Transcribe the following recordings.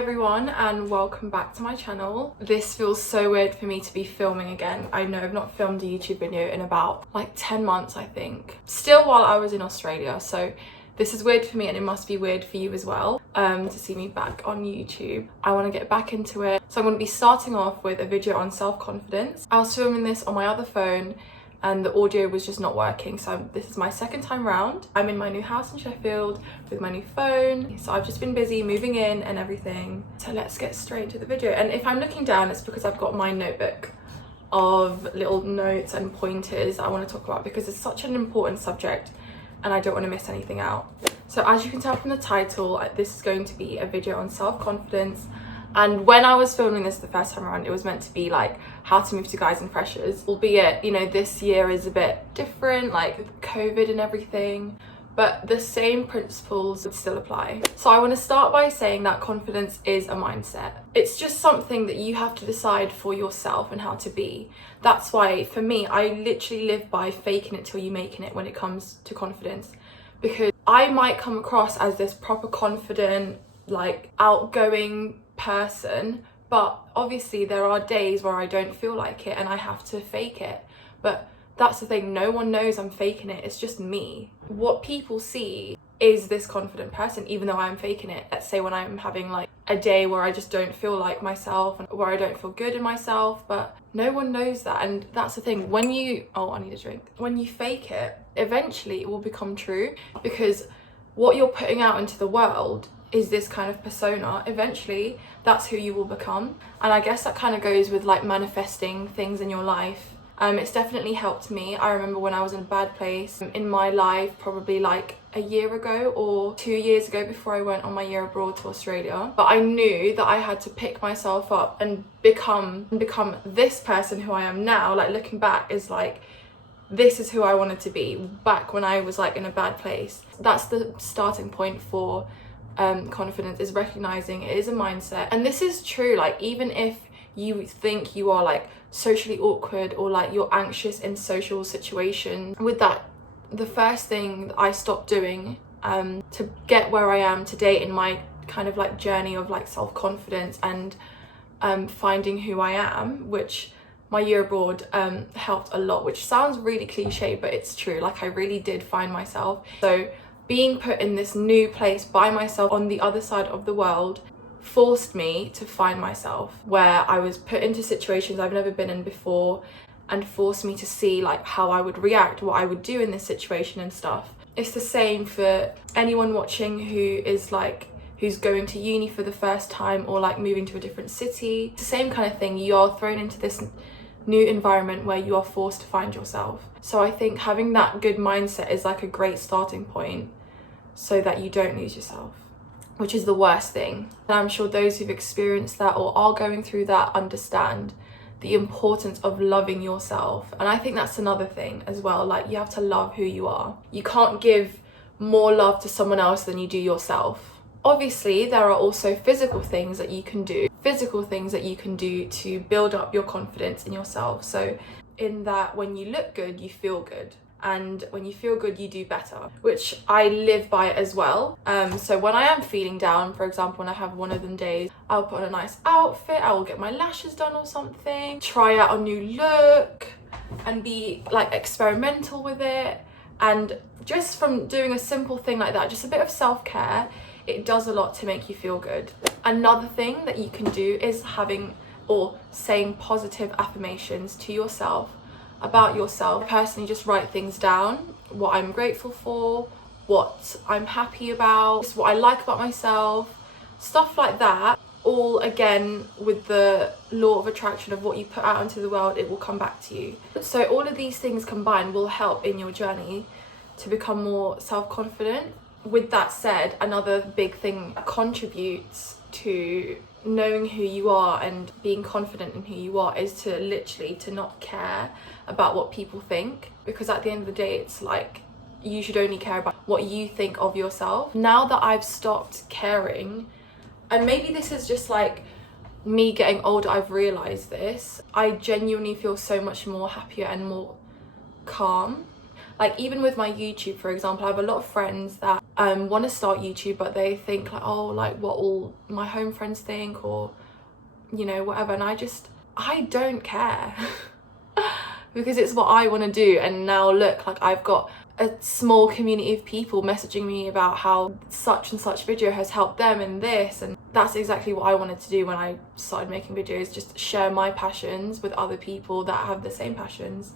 everyone and welcome back to my channel. This feels so weird for me to be filming again. I know I've not filmed a YouTube video in about like 10 months I think. Still while I was in Australia, so this is weird for me and it must be weird for you as well to see me back on YouTube. I want to get back into it. So I'm going to be starting off with a video on self-confidence. I was filming this on my other phone and the audio was just not working, so this is my second time round. I'm in my new house in Sheffield with my new phone, so I've just been busy moving in and everything. So let's get straight into the video. And if I'm looking down, it's because I've got my notebook of little notes and pointers I want to talk about because it's such an important subject and I don't want to miss anything out. So as you can tell from the title, this is going to be a video on self-confidence. And when I was filming this the first time around, it was meant to be like how to move to guys and freshers, albeit, you know, this year is a bit different, like COVID and everything, but the same principles would still apply. So I want to start by saying that confidence is a mindset. It's just something that you have to decide for yourself and how to be. That's why for me, I literally live by faking it till you making it when it comes to confidence, because I might come across as this proper confident, like outgoing person, but obviously there are days where I don't feel like it and I have to fake it. But that's the thing, no one knows I'm faking it, it's just me. What people see is this confident person, even though I'm faking it. Let's say when I'm having like a day where I just don't feel like myself and where I don't feel good in myself, but no one knows that. And that's the thing, when you I need a drink. When you fake it, eventually it will become true, because what you're putting out into the world is this kind of persona. Eventually that's who you will become. And I guess that kind of goes with like manifesting things in your life. It's definitely helped me. I remember when I was in a bad place in my life, probably like a year ago or 2 years ago, before I went on my year abroad to Australia. But I knew that I had to pick myself up and become this person who I am now. Like looking back is like, this is who I wanted to be back when I was like in a bad place. That's the starting point for confidence, is recognizing it is a mindset. And this is true, like even if you think you are like socially awkward or like you're anxious in social situations, with that, the first thing I stopped doing to get where I am today in my kind of like journey of like self-confidence and finding who I am, which my year abroad helped a lot, which sounds really cliche, but it's true. Like I really did find myself. So being put in this new place by myself on the other side of the world forced me to find myself, where I was put into situations I've never been in before and forced me to see like how I would react, what I would do in this situation and stuff. It's the same for anyone watching who's going to uni for the first time or like moving to a different city. It's the same kind of thing. You're thrown into this new environment where you are forced to find yourself. So I think having that good mindset is like a great starting point so that you don't lose yourself, which is the worst thing. And I'm sure those who've experienced that or are going through that understand the importance of loving yourself. And I think that's another thing as well, like you have to love who you are. You can't give more love to someone else than you do yourself. Obviously there are also physical things that you can do to build up your confidence in yourself. So in that, when you look good, you feel good. And when you feel good, you do better, which I live by as well. So when I am feeling down, for example, when I have one of them days, I'll put on a nice outfit, I will get my lashes done or something, try out a new look and be like experimental with it. And just from doing a simple thing like that, just a bit of self-care, it does a lot to make you feel good. Another thing that you can do is having or saying positive affirmations to yourself about yourself. I personally just write things down, what I'm grateful for, what I'm happy about, just what I like about myself, stuff like that. All again with the law of attraction of what you put out into the world, it will come back to you. So all of these things combined will help in your journey to become more self-confident. With that said, another big thing that contributes to knowing who you are and being confident in who you are is to literally to not care about what people think, because at the end of the day it's like you should only care about what you think of yourself. Now that I've stopped caring, and maybe this is just like me getting older, I've realized this, I genuinely feel so much more happier and more calm. Like even with my YouTube, for example, I have a lot of friends that want to start YouTube, but they think like, oh, like what will my home friends think, or you know, whatever. And I don't care because it's what I want to do. And now look, like I've got a small community of people messaging me about how such and such video has helped them in this, and that's exactly what I wanted to do when I started making videos, just share my passions with other people that have the same passions.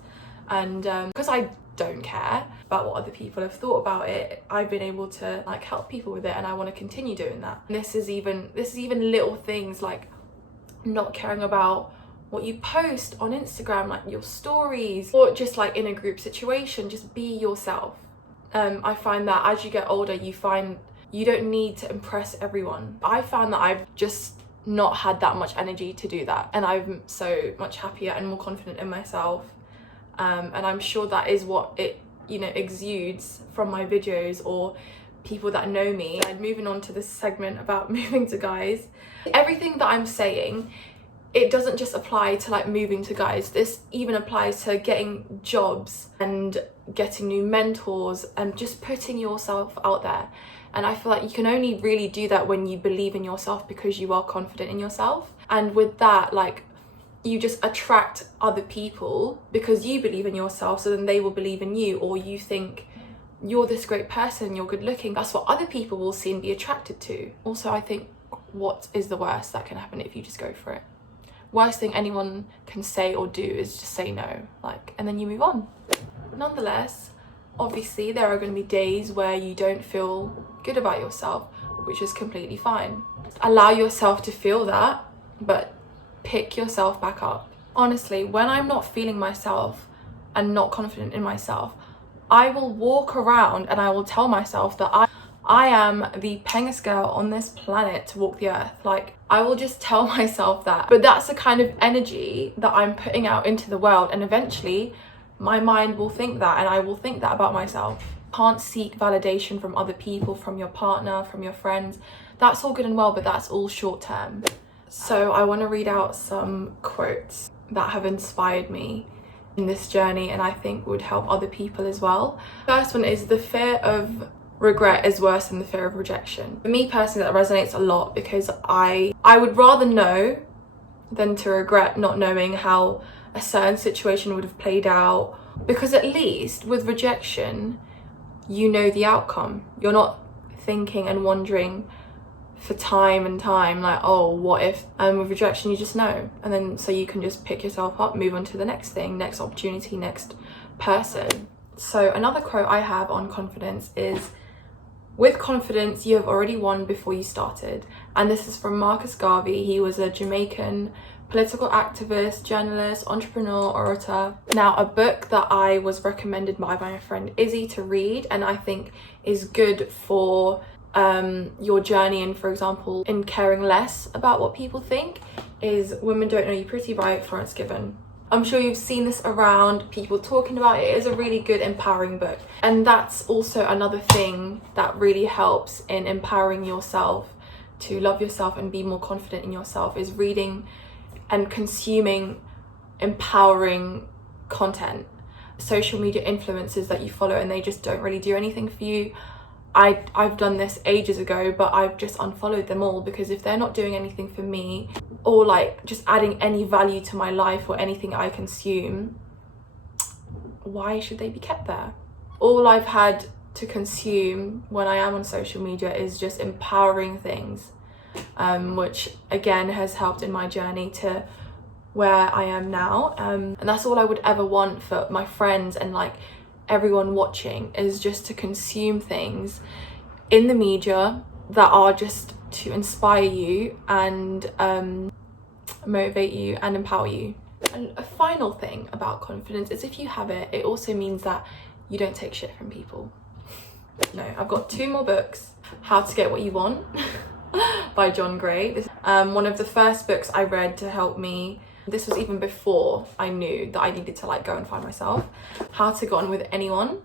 And because I don't care about what other people have thought about it, I've been able to like help people with it, and I want to continue doing that. And this is even little things like not caring about what you post on Instagram, like your stories, or just like in a group situation, just be yourself. I find that as you get older, you find you don't need to impress everyone. I found that I've just not had that much energy to do that, and I'm so much happier and more confident in myself. And I'm sure that is what it, you know, exudes from my videos or people that know me. And moving on to this segment about moving to guys, everything that I'm saying, it doesn't just apply to like moving to guys. This even applies to getting jobs and getting new mentors and just putting yourself out there. And I feel like you can only really do that when you believe in yourself, because you are confident in yourself. And with that, like, you just attract other people because you believe in yourself, so then they will believe in you, or you think you're this great person, you're good looking. That's what other people will see and be attracted to. Also, I think what is the worst that can happen if you just go for it? Worst thing anyone can say or do is just say no, like, and then you move on. Nonetheless, obviously there are going to be days where you don't feel good about yourself, which is completely fine. Allow yourself to feel that, but pick yourself back up. Honestly, when I'm not feeling myself and not confident in myself, I will walk around and I will tell myself that I am the pengest girl on this planet to walk the earth. Like, I will just tell myself that. But that's the kind of energy that I'm putting out into the world, and eventually my mind will think that, and I will think that about myself. Can't seek validation from other people, from your partner, from your friends. That's all good and well, but that's all short term. So I want to read out some quotes that have inspired me in this journey, and I think would help other people as well. First one is, the fear of regret is worse than the fear of rejection. For me personally, that resonates a lot, because I would rather know than to regret not knowing how a certain situation would have played out, because at least with rejection, you know the outcome. You're not thinking and wondering for time and time like, oh, what if? And with rejection, you just know, and then so you can just pick yourself up, move on to the next thing, next opportunity, next person. So another quote I have on confidence is, with confidence you have already won before you started. And this is from Marcus Garvey. He was a Jamaican political activist, journalist, entrepreneur, orator. Now, a book that I was recommended by my friend Izzy to read, and I think is good for your journey, and for example in caring less about what people think, is Women Don't Know You Pretty by Florence Given. I'm sure you've seen this around, people talking about it. It is a really good empowering book, and that's also another thing that really helps in empowering yourself to love yourself and be more confident in yourself, is reading and consuming empowering content. Social media influencers that you follow and they just don't really do anything for you, I've done this ages ago, but I've just unfollowed them all, because if they're not doing anything for me, or like just adding any value to my life or anything I consume, why should they be kept there? All I've had to consume when I am on social media is just empowering things, which again has helped in my journey to where I am now. And that's all I would ever want for my friends and like everyone watching, is just to consume things in the media that are just to inspire you and motivate you and empower you. And a final thing about confidence is, if you have it, it also means that you don't take shit from people. No, I've got 2 more books. How to Get What You Want by John Gray. This one of the first books I read to help me. This was even before I knew that I needed to like go and find myself. How to Get On With Anyone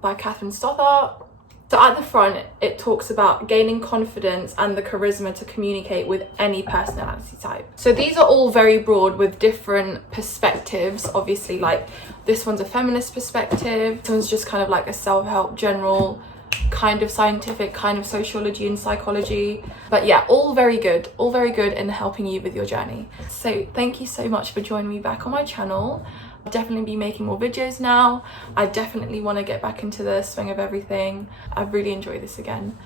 by Catherine Stothart. So at the front, it talks about gaining confidence and the charisma to communicate with any personality type. So these are all very broad with different perspectives. Obviously, like this one's a feminist perspective. This one's just kind of like a self-help general kind of scientific, kind of sociology and psychology. But yeah, all very good in helping you with your journey. So thank you so much for joining me back on my channel. I'll definitely be making more videos now. I definitely want to get back into the swing of everything. I really enjoy this again.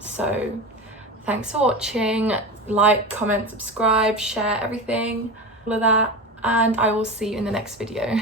So thanks for watching. Like, comment, subscribe, share everything, all of that, and I will see you in the next video.